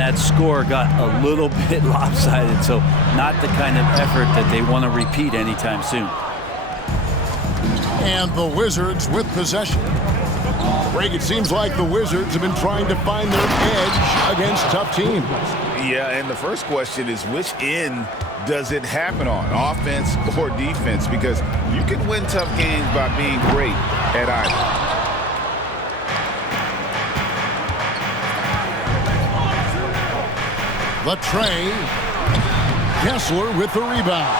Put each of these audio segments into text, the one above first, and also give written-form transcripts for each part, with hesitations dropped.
that score got a little bit lopsided, so not the kind of effort that they want to repeat anytime soon. And the Wizards with possession. Greg, it seems like the Wizards have been trying to find their edge against tough teams. Yeah, and the first question is, which end does it happen on, offense or defense? Because you can win tough games by being great at either. The tray. Kessler with the rebound.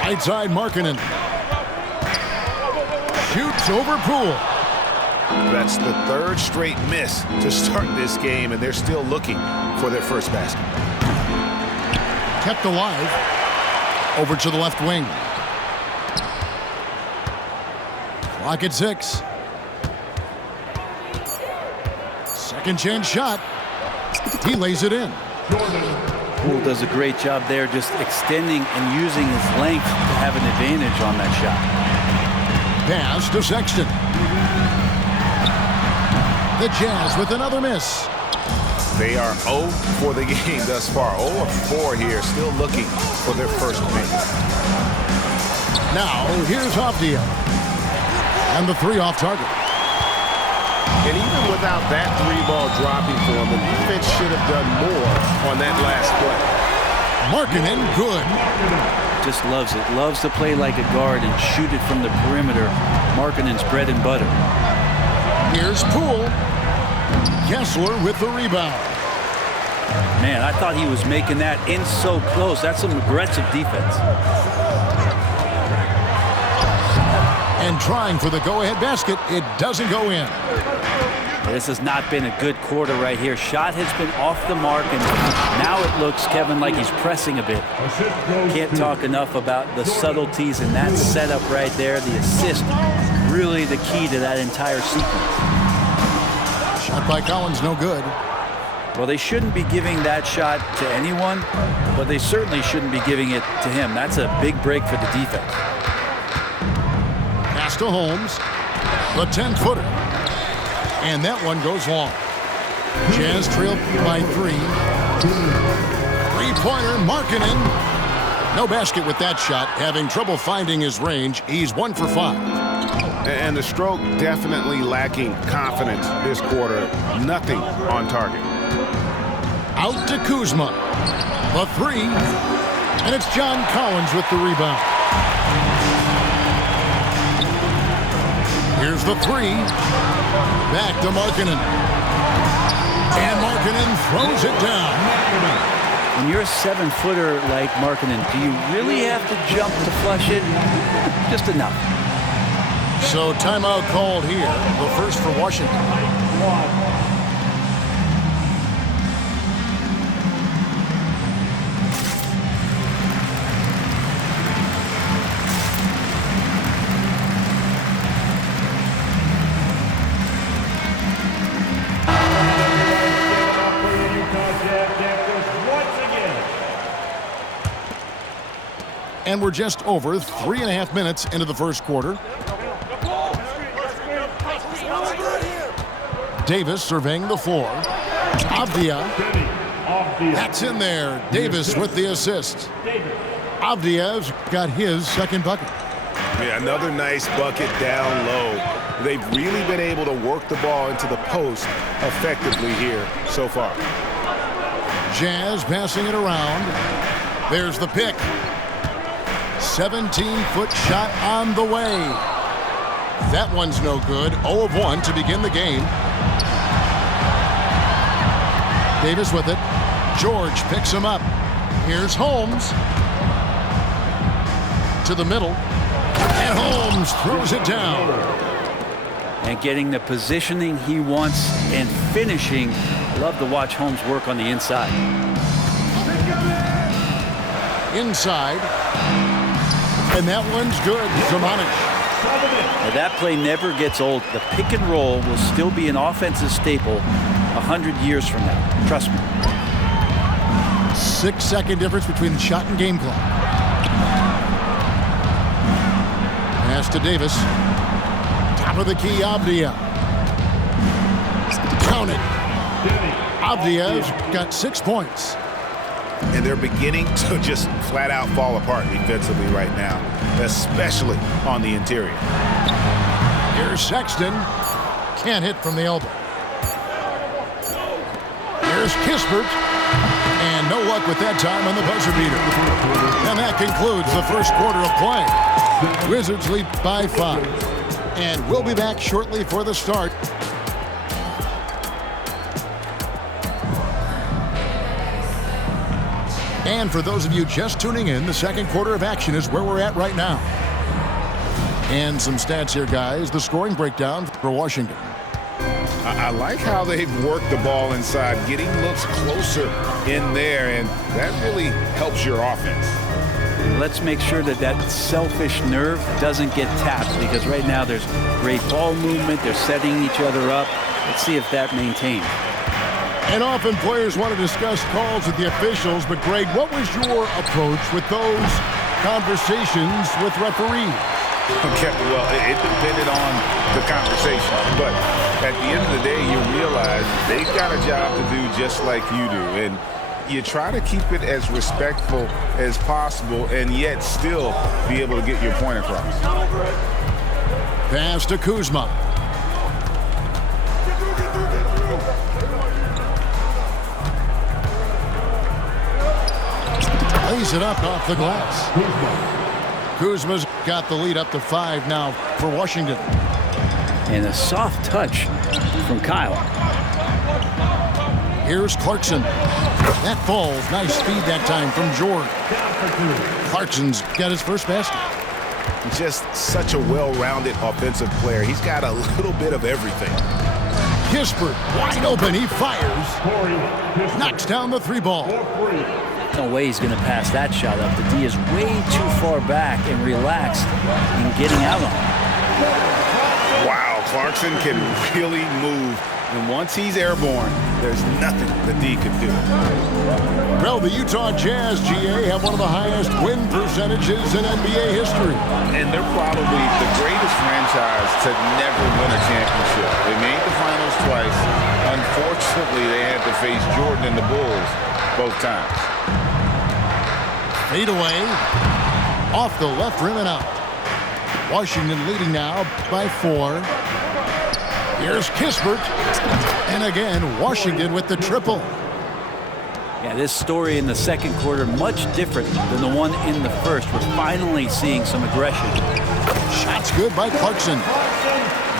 Right side, Markkanen. Shoots over Poole. That's the third straight miss to start this game, and they're still looking for their first basket. Kept alive. Over to the left wing. Clock at 6. Second chance shot. He lays it in. Poole does a great job there, just extending and using his length to have an advantage on that shot. Pass to Sexton. The Jazz with another miss. They are 0 for the game thus far. 0 of 4 here, still looking for their first win. Now, here's Avdia. And the 3 off target. And even without that 3-ball dropping for him, the defense should have done more on that last play. Markkanen, good. Just loves it. Loves to play like a guard and shoot it from the perimeter. Markkanen's bread and butter. Here's Poole. Kessler with the rebound. Man, I thought he was making that in so close. That's some aggressive defense. And trying for the go-ahead basket. It doesn't go in. This has not been a good quarter right here. Shot has been off the mark, and now it looks, Kevin, like he's pressing a bit. Can't talk enough about the subtleties in that setup right there. The assist, really the key to that entire sequence. Shot by Collins, no good. Well, they shouldn't be giving that shot to anyone, but they certainly shouldn't be giving it to him. That's a big break for the defense. Pass to Holmes. The 10-footer. And that one goes long. Jazz trail by 3. Three-pointer, Markkanen. No basket with that shot. Having trouble finding his range. He's 1 for 5. And the stroke definitely lacking confidence this quarter. Nothing on target. Out to Kuzma. The 3. And it's John Collins with the rebound. Here's the 3. Back to Markkanen. And Markkanen throws it down. When you're a 7-footer like Markkanen, do you really have to jump to flush it? Just enough. So timeout called here. The first for Washington. And we're just over 3.5 minutes into the first quarter. Davis surveying the floor. Avdia. That's in there. Davis with the assist. Avdia's got his second bucket. Yeah, another nice bucket down low. They've really been able to work the ball into the post effectively here so far. Jazz passing it around. There's the pick. 17-foot shot on the way. That one's no good. 0 of 1 to begin the game. Davis with it. George picks him up. Here's Holmes. To the middle. And Holmes throws it down. And getting the positioning he wants and finishing. I love to watch Holmes work on the inside. Inside. And that one's good. Zamanic. Now that play never gets old. The pick and roll will still be an offensive staple 100 years from now. Trust me. 6-second difference between the shot and game clock. Pass to Davis. Top of the key, Avdia. Count it. Avdia's got 6 points. And they're beginning to just flat out fall apart defensively right now, especially on the interior. Here's Sexton. Can't hit from the elbow. Here's Kispert. And no luck with that time on the buzzer beater. And that concludes the first quarter of play. Wizards lead by 5. And we'll be back shortly for the start. And for those of you just tuning in, the second quarter of action is where we're at right now. And some stats here, guys. The scoring breakdown for Washington. I like how they've worked the ball inside, getting looks closer in there, and that really helps your offense. Let's make sure that that selfish nerve doesn't get tapped, because right now there's great ball movement. They're setting each other up. Let's see if that maintains. And often players want to discuss calls with the officials, but Greg, what was your approach with those conversations with referees? Okay, well, it depended on the conversation, but at the end of the day, you realize they've got a job to do just like you do, and you try to keep it as respectful as possible and yet still be able to get your point across. Pass to Kuzma. Lays it up off the glass. Kuzma's got the lead up to 5 now for Washington. And a soft touch from Kyle. Here's Clarkson. That falls. Nice speed that time from George. Clarkson's got his first basket. Just such a well-rounded offensive player. He's got a little bit of everything. Kispert wide open. He fires. Knocks down the 3 ball. No way he's going to pass that shot up. The D is way too far back and relaxed in getting out on it. Wow, Clarkson can really move. And once he's airborne, there's nothing the D can do. Well, the Utah Jazz, GA, have one of the highest win percentages in NBA history. And they're probably the greatest franchise to never win a championship. They made the finals twice. Unfortunately, they had to face Jordan and the Bulls both times. Fade away. Off the left rim and out. Washington leading now by 4. Here's Kispert. And again, Washington with the triple. Yeah, this story in the second quarter much different than the one in the first. We're finally seeing some aggression. Shots good by Clarkson.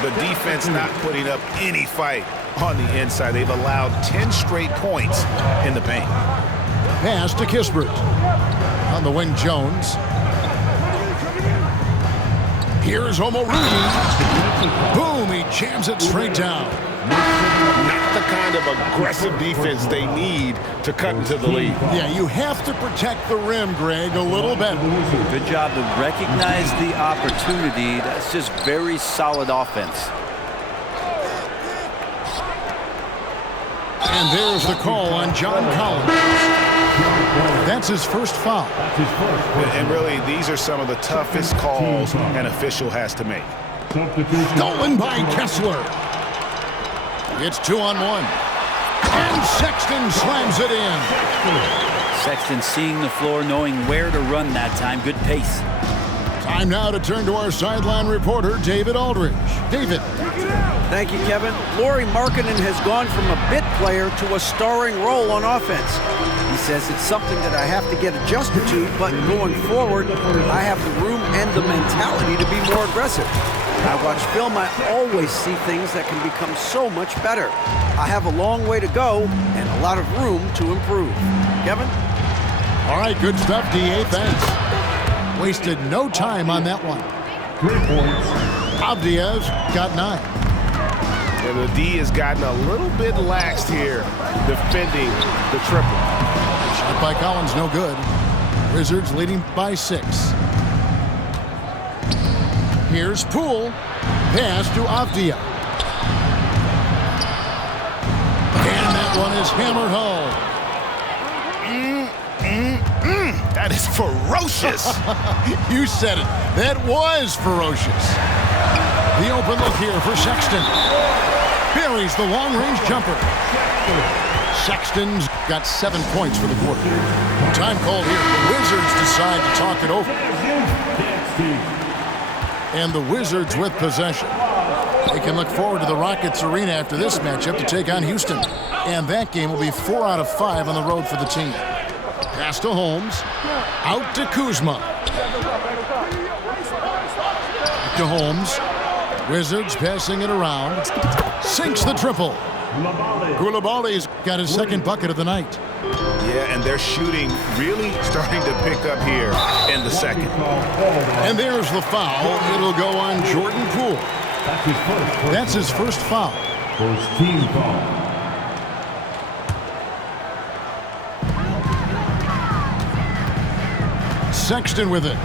The defense not putting up any fight on the inside. They've allowed 10 straight points in the paint. Pass to Kispert. On the wing, Jones. Here's Omorugi. Boom, he jams it straight down. Not the kind of aggressive defense they need to cut into the lead. Yeah, you have to protect the rim, Greg, a little bit. Good job to recognize the opportunity. That's just very solid offense. And there's the call on John Collins. That's his first foul. And really, these are some of the toughest calls an official has to make. Stolen by Kessler. It's 2-on-1. And Sexton slams it in. Sexton seeing the floor, knowing where to run that time. Good pace. Time now to turn to our sideline reporter, David Aldridge. David. Thank you, Kevin. Lauri Markkanen has gone from a bit player to a starring role on offense. He says it's something that I have to get adjusted to, but going forward, I have the room and the mentality to be more aggressive. I watch film, I always see things that can become so much better. I have a long way to go and a lot of room to improve. Kevin? All right, good stuff, D.A. Thanks. Wasted no time on that one. 3 points. Avdia's got 9. And the D has gotten a little bit laxed here defending the triple. Shot by Collins, no good. Wizards leading by 6. Here's Poole. Pass to Avdia. And that one is hammered home. That is ferocious. You said it. That was ferocious. The open look here for Sexton. buries the long-range jumper. Sexton's got 7 points for the quarter. Time called here. The Wizards decide to talk it over. And the Wizards with possession. They can look forward to the Rockets Arena after this matchup to take on Houston. And that game will be 4 out of 5 on the road for the team. Pass to Holmes. Out to Kuzma. To Holmes. Wizards passing it around. Sinks the triple. Koulibaly's got his second bucket of the night. Yeah, and their shooting really starting to pick up here in the second. And there's the foul. It'll go on Jordan Poole. That's his first foul. First team foul. Sexton with it.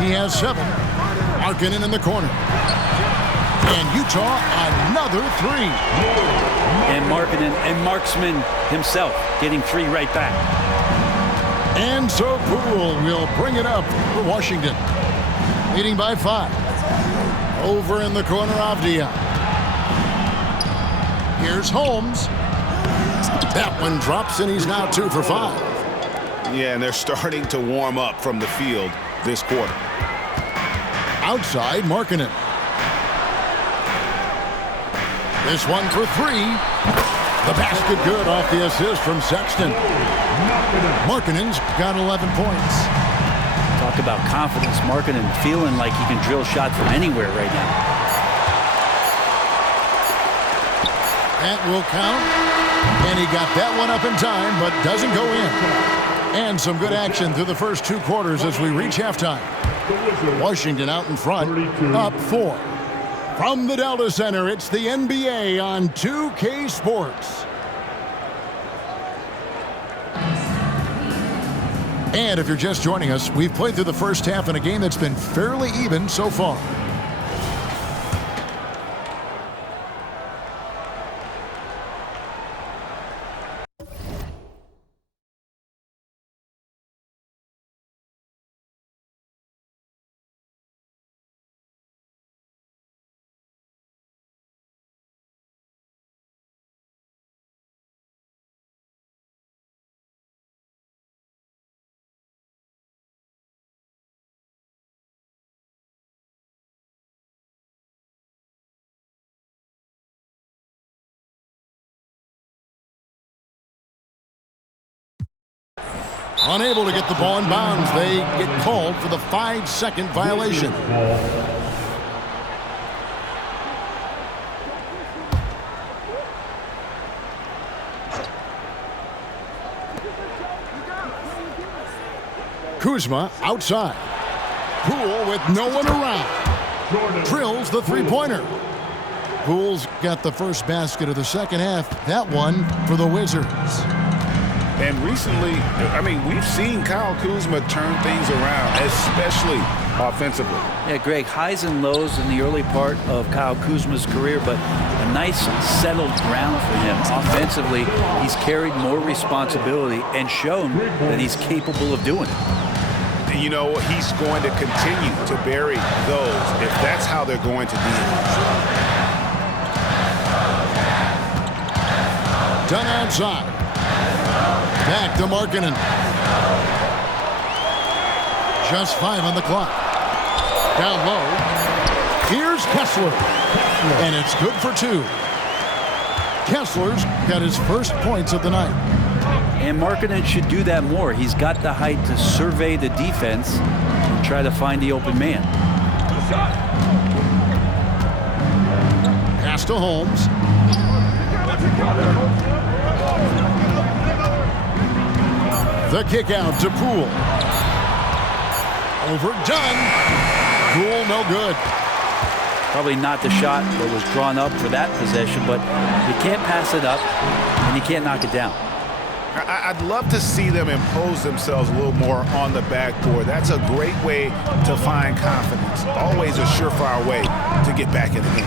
He has 7. Markkanen in the corner. And Utah, another 3. And Markkanen and Marksman himself getting 3 right back. And so Poole will bring it up for Washington. Leading by 5. Over in the corner, Avdia. Here's Holmes. That one drops, and he's now 2 for 5. Yeah, and they're starting to warm up from the field this quarter. Outside, Markkanen. This one for 3. The basket good off the assist from Sexton. Markkanen's got 11 points. Talk about confidence. Markkanen feeling like he can drill shots from anywhere right now. That will count. And he got that one up in time, but doesn't go in. And some good action through the first 2 quarters as we reach halftime. Washington out in front, up 4. From the Delta Center, it's the NBA on 2K Sports. And if you're just joining us, we've played through the first half in a game that's been fairly even so far. Unable to get the ball in bounds. They get called for the 5-second violation. Kuzma outside. Poole with no one around. Drills the 3-pointer. Poole's got the first basket of the second half. That one for the Wizards. And recently, I mean, we've seen Kyle Kuzma turn things around, especially offensively. Yeah, Greg, highs and lows in the early part of Kyle Kuzma's career, but a nice settled ground for him. Offensively, he's carried more responsibility and shown that he's capable of doing it. You know, he's going to continue to bury those if that's how they're going to be. Done outside. Back to Markkanen. Just 5 on the clock. Down low. Here's Kessler. And it's good for 2. Kessler's got his first points of the night. And Markkanen should do that more. He's got the height to survey the defense and try to find the open man. Pass to Holmes. The kick out to Poole. Overdone. Poole no good. Probably not the shot that was drawn up for that possession, but you can't pass it up and you can't knock it down. I'd love to see them impose themselves a little more on the backboard. That's a great way to find confidence. Always a surefire way to get back in the game.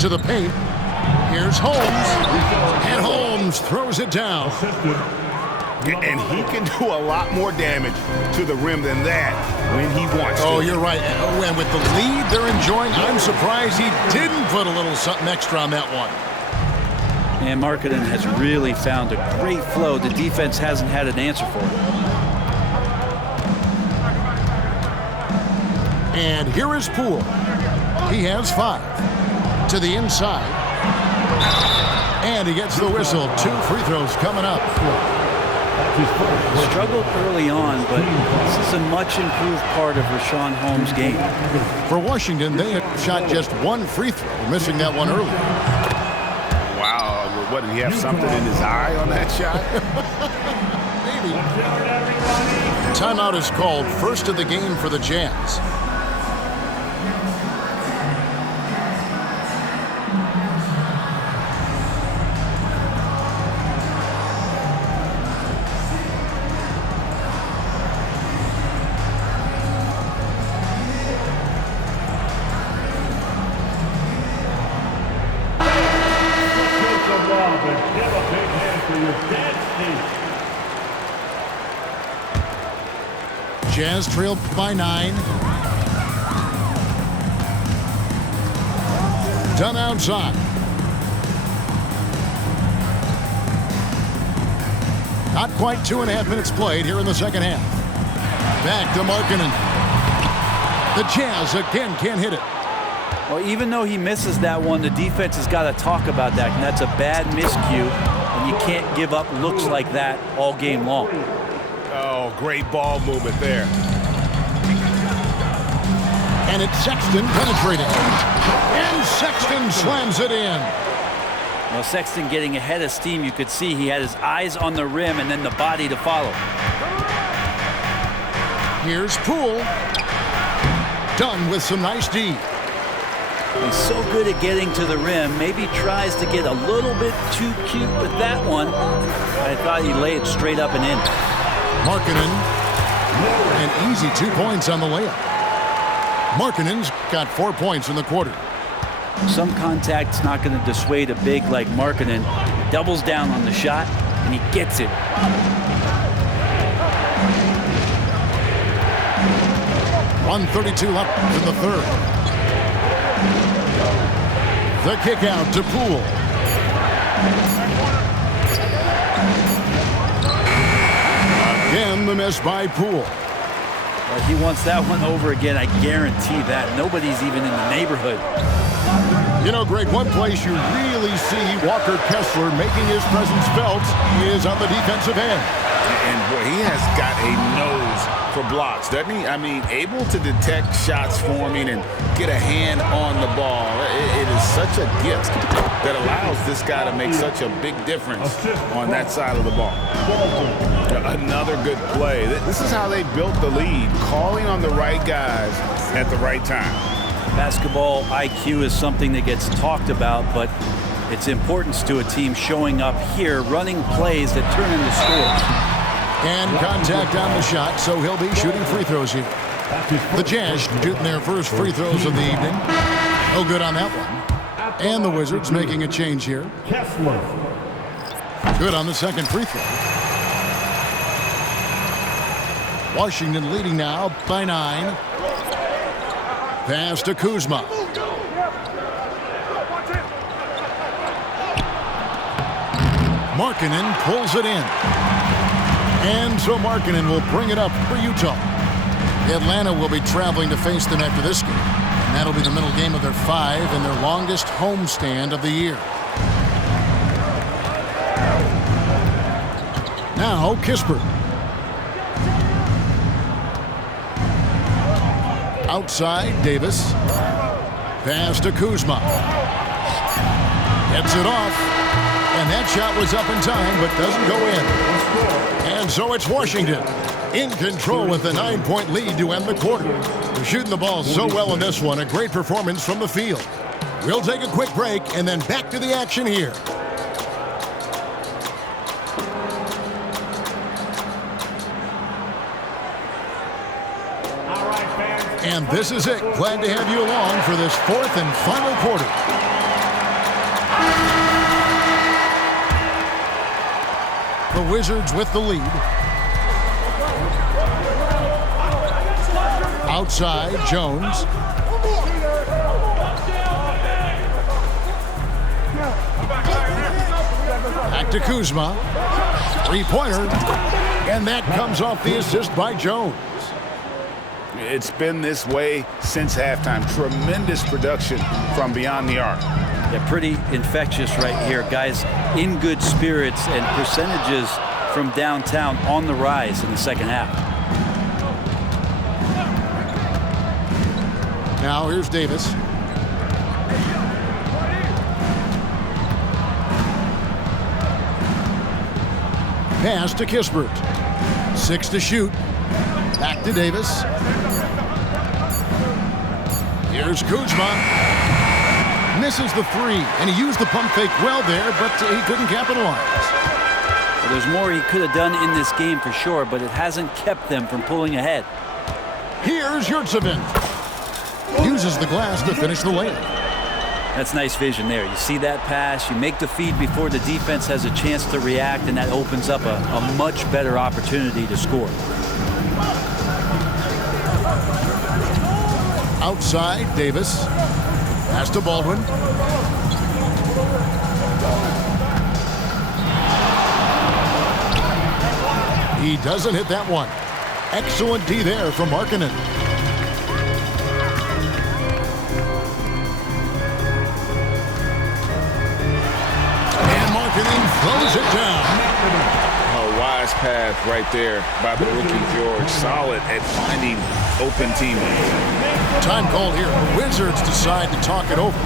To the paint. Here's Holmes. And Holmes throws it down. And he can do a lot more damage to the rim than that when he wants to. Oh, you're right. And with the lead they're enjoying, I'm surprised he didn't put a little something extra on that one. And Markkanen has really found a great flow. The defense hasn't had an answer for it. And here is Poole. He has 5. To the inside. And he gets the whistle. 2 free throws coming up. Struggled early on, but this is a much improved part of Richaun Holmes' game. For Washington, they had shot just 1 free throw, missing that one earlier. Wow, what, did he have something in his eye on that shot? Maybe. Timeout is called, first of the game for the Jazz. Jazz trail by 9. Done outside. Not quite 2.5 minutes played here in the second half. Back to Markkanen. The Jazz again can't hit it. Well, even though he misses that one, the defense has got to talk about that, and that's a bad miscue, and you can't give up looks like that all game long. Oh, great ball movement there. And it's Sexton penetrating. And Sexton slams it in. Well, Sexton getting ahead of steam. You could see he had his eyes on the rim and then the body to follow. Here's Poole. Done with some nice D. He's so good at getting to the rim. Maybe tries to get a little bit too cute with that one. I thought he'd lay it straight up and in. Markkanen, an easy 2 points on the layup. Markkanen's got 4 points in the quarter. Some contact's not going to dissuade a big like Markkanen. He doubles down on the shot, and he gets it. 1:32 left in the third. The kick out to Poole. Again, the miss by Poole. He wants that one over again. I guarantee that. Nobody's even in the neighborhood. You know, Greg, one place you really see Walker Kessler making his presence felt is on the defensive end. And boy, he has got a nose for blocks, doesn't he? I mean, able to detect shots forming and get a hand on the ball. It is such a gift that allows this guy to make such a big difference on that side of the ball. Another good play. This is how they built the lead, calling on the right guys at the right time. Basketball IQ is something that gets talked about, but its importance to a team showing up here, running plays that turn into scores. And contact on the shot, so he'll be shooting free throws here. The Jazz shooting their first free throws of the evening. No good on that one. And the Wizards making a change here. Good on the second free throw. Washington leading now by 9. Pass to Kuzma. Markkanen pulls it in. And so Markkanen will bring it up for Utah. Atlanta will be traveling to face them after this game. And that'll be the middle game of their 5 and their longest homestand of the year. Now Kispert. Outside, Davis. Pass to Kuzma. Gets it off. And that shot was up in time, but doesn't go in. And so it's Washington in control with a 9-point lead to end the quarter. They're shooting the ball so well in this one. A great performance from the field. We'll take a quick break and then back to the action here. And this is it. Glad to have you along for this 4th and final quarter. The Wizards with the lead. Outside, Jones. Back to Kuzma. Three-pointer. And that comes off the assist by Jones. It's been this way since halftime. Tremendous production from beyond the arc. Yeah, pretty infectious right here. Guys in good spirits, and percentages from downtown on the rise in the second half. Now here's Davis. Pass to Kispert. 6 to shoot. Back to Davis. Here's Kuzma. Misses the three, and he used the pump fake well there, but he couldn't capitalize. Well, there's more he could have done in this game for sure, but it hasn't kept them from pulling ahead. Here's Yurtsevin. Uses the glass to finish the layup. That's nice vision there. You see that pass, you make the feed before the defense has a chance to react, and that opens up a much better opportunity to score. Outside, Davis. Pass to Baldwin. He doesn't hit that one. Excellent D there from Markkanen. Throws it down. A wise pass right there by the rookie George. Solid at finding open teammates. Time called here. The Wizards decide to talk it over.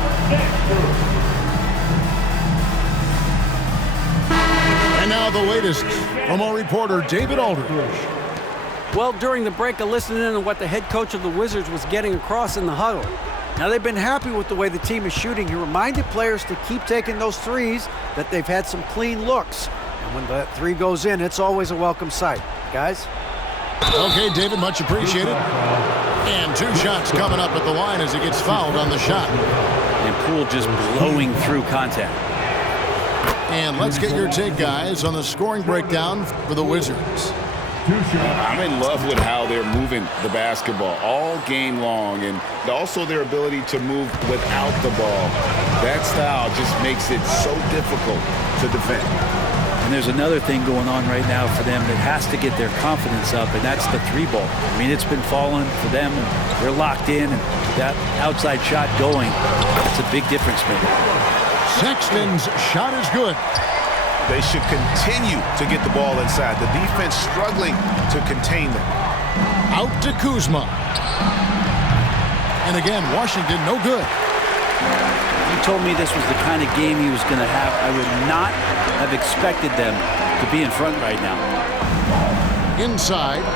And now the latest from our reporter, David Aldridge. Well, during the break, I listened in on what the head coach of the Wizards was getting across in the huddle. Now, they've been happy with the way the team is shooting. He reminded players to keep taking those threes, that they've had some clean looks. And when that three goes in, it's always a welcome sight. Guys? Okay, David, much appreciated. And 2 shots coming up at the line as he gets fouled on the shot. And Poole just blowing through contact. And let's get your take, guys, on the scoring breakdown for the Wizards. I'm in love with how they're moving the basketball all game long, and also their ability to move without the ball. That style just makes it so difficult to defend. And there's another thing going on right now for them that has to get their confidence up, and that's the 3-ball. I mean, it's been falling for them, and they're locked in, and that outside shot going, it's a big difference maker. Sexton's shot is good. They should continue to get the ball inside. The defense struggling to contain them. Out to Kuzma. And again, Washington no good. You told me this was the kind of game he was going to have. I would not have expected them to be in front right now. Inside.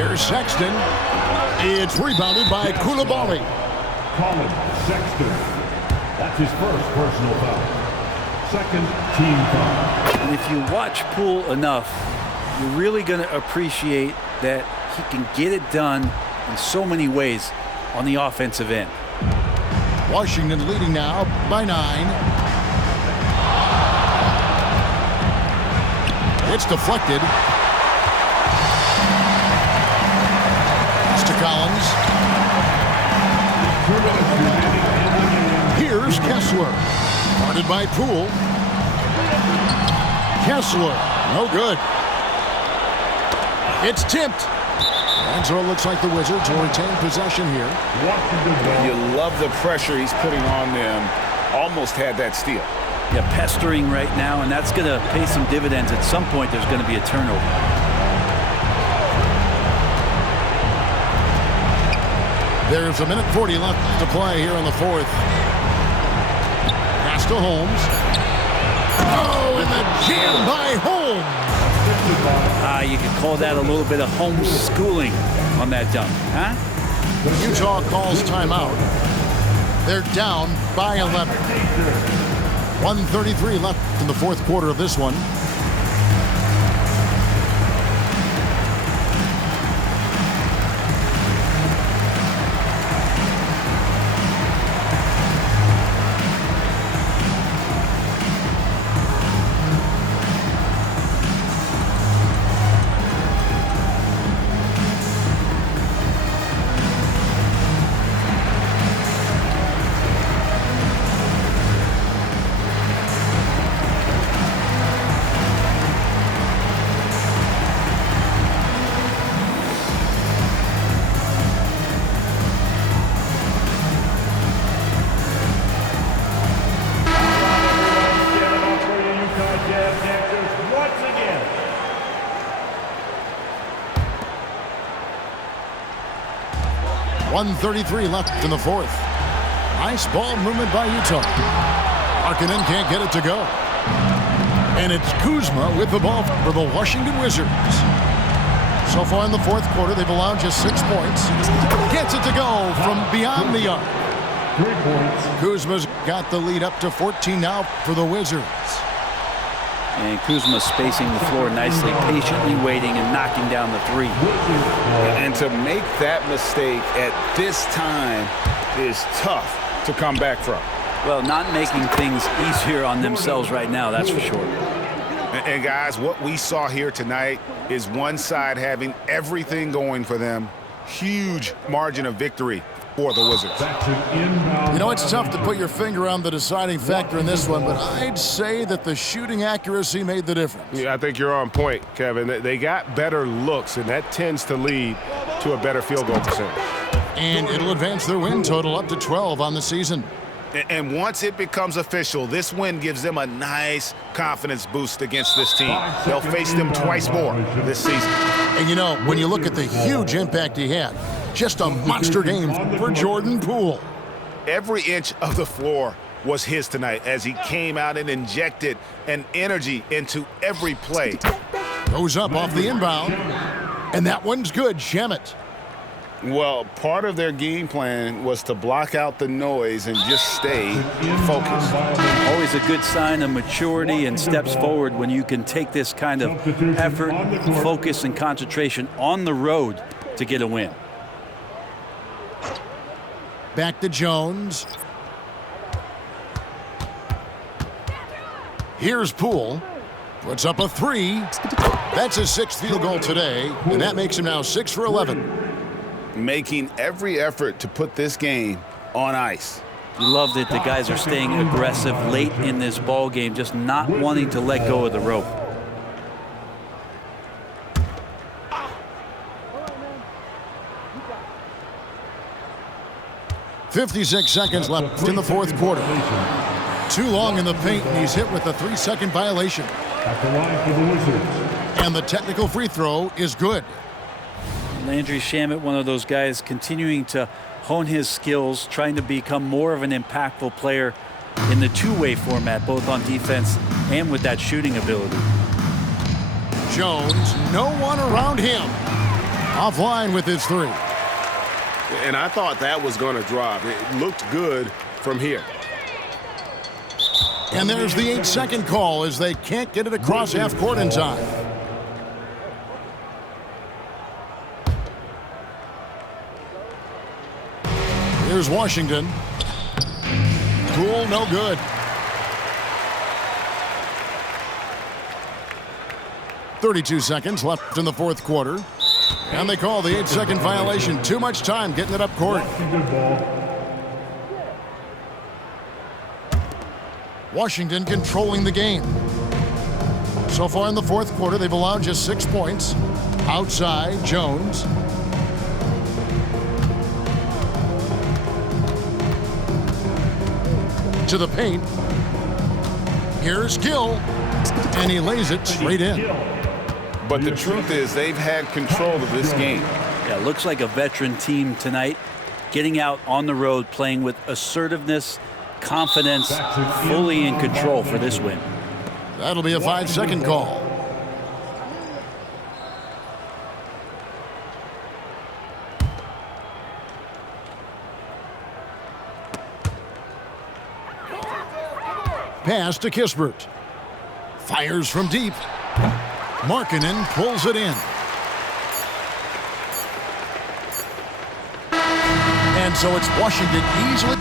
Here's Sexton. It's rebounded by Coulibaly. Colin Sexton. That's his first personal foul. Second team foul. And if you watch Poole enough, you're really going to appreciate that he can get it done in so many ways on the offensive end. Washington leading now by 9. It's deflected. It's to Collins. Here's Kessler. Guarded by Poole. Kessler. No good. It's tipped. And so it looks like the Wizards will retain possession here. You love the pressure he's putting on them. Almost had that steal. Yeah, pestering right now, and that's going to pay some dividends. At some point, there's going to be a turnover. There's 1:40 left to play here in the fourth. Pass to Holmes. Oh, and the jam by Holmes. You could call that a little bit of homeschooling on that dunk, huh? Utah calls timeout. They're down by 11. 1:33 left in the fourth quarter of this one. 1:33 left in the fourth. Nice ball movement by Utah. Markkanen can't get it to go. And it's Kuzma with the ball for the Washington Wizards. So far in the fourth quarter, they've allowed just 6 points. Gets it to go from beyond the arc. 3 points. Kuzma's got the lead up to 14 now for the Wizards. And Kuzma spacing the floor nicely, patiently waiting and knocking down the three. And to make that mistake at this time is tough to come back from. Well, not making things easier on themselves right now, that's for sure. And guys, what we saw here tonight is one side having everything going for them. Huge margin of victory for the Wizards. That's an inbound. You know, it's tough to put your finger on the deciding factor in this one, but I'd say that the shooting accuracy made the difference. Yeah, I think you're on point, Kevin. They got better looks, and that tends to lead to a better field goal percentage. And it'll advance their win total up to 12 on the season. And once it becomes official, this win gives them a nice confidence boost against this team. They'll face them twice more this season. And you know, when you look at the huge impact he had, just a monster game for Jordan Poole. Every inch of the floor was his tonight as he came out and injected an energy into every play. Goes up off the inbound, and that one's good. Shamet. Well, part of their game plan was to block out the noise and just stay focused. Always a good sign of maturity and steps forward when you can take this kind of effort, focus, and concentration on the road to get a win. Back to Jones. Here's Poole. Puts up a three. That's his 6th field goal today, and that makes him now 6 for 11. Making every effort to put this game on ice. You love that the guys are staying aggressive late in this ball game, just not wanting to let go of the rope. .56 seconds left in the fourth quarter. Too long in the paint, and he's hit with a 3-second violation. At the line for the Wizards. And the technical free throw is good. Landry Shamet, one of those guys continuing to hone his skills, trying to become more of an impactful player in the two-way format, both on defense and with that shooting ability. Jones, no one around him. Offline with his three. And I thought that was going to drop. It looked good from here. And there's the 8-second call as they can't get it across half court in time. Here's Washington. Poole, no good. .32 seconds left in the fourth quarter. And they call the 8-second violation. Too much time getting it up court. Washington controlling the game. So far in the fourth quarter, they've allowed just 6 points. Outside, Jones. To the paint. Here's Gill. And he lays it straight in. But the truth is they've had control of this game. Yeah, looks like a veteran team tonight, getting out on the road, playing with assertiveness, confidence, fully in control for this win. That'll be a 5-second call. Pass to Kispert. Fires from deep. Markkanen pulls it in. And so it's Washington easily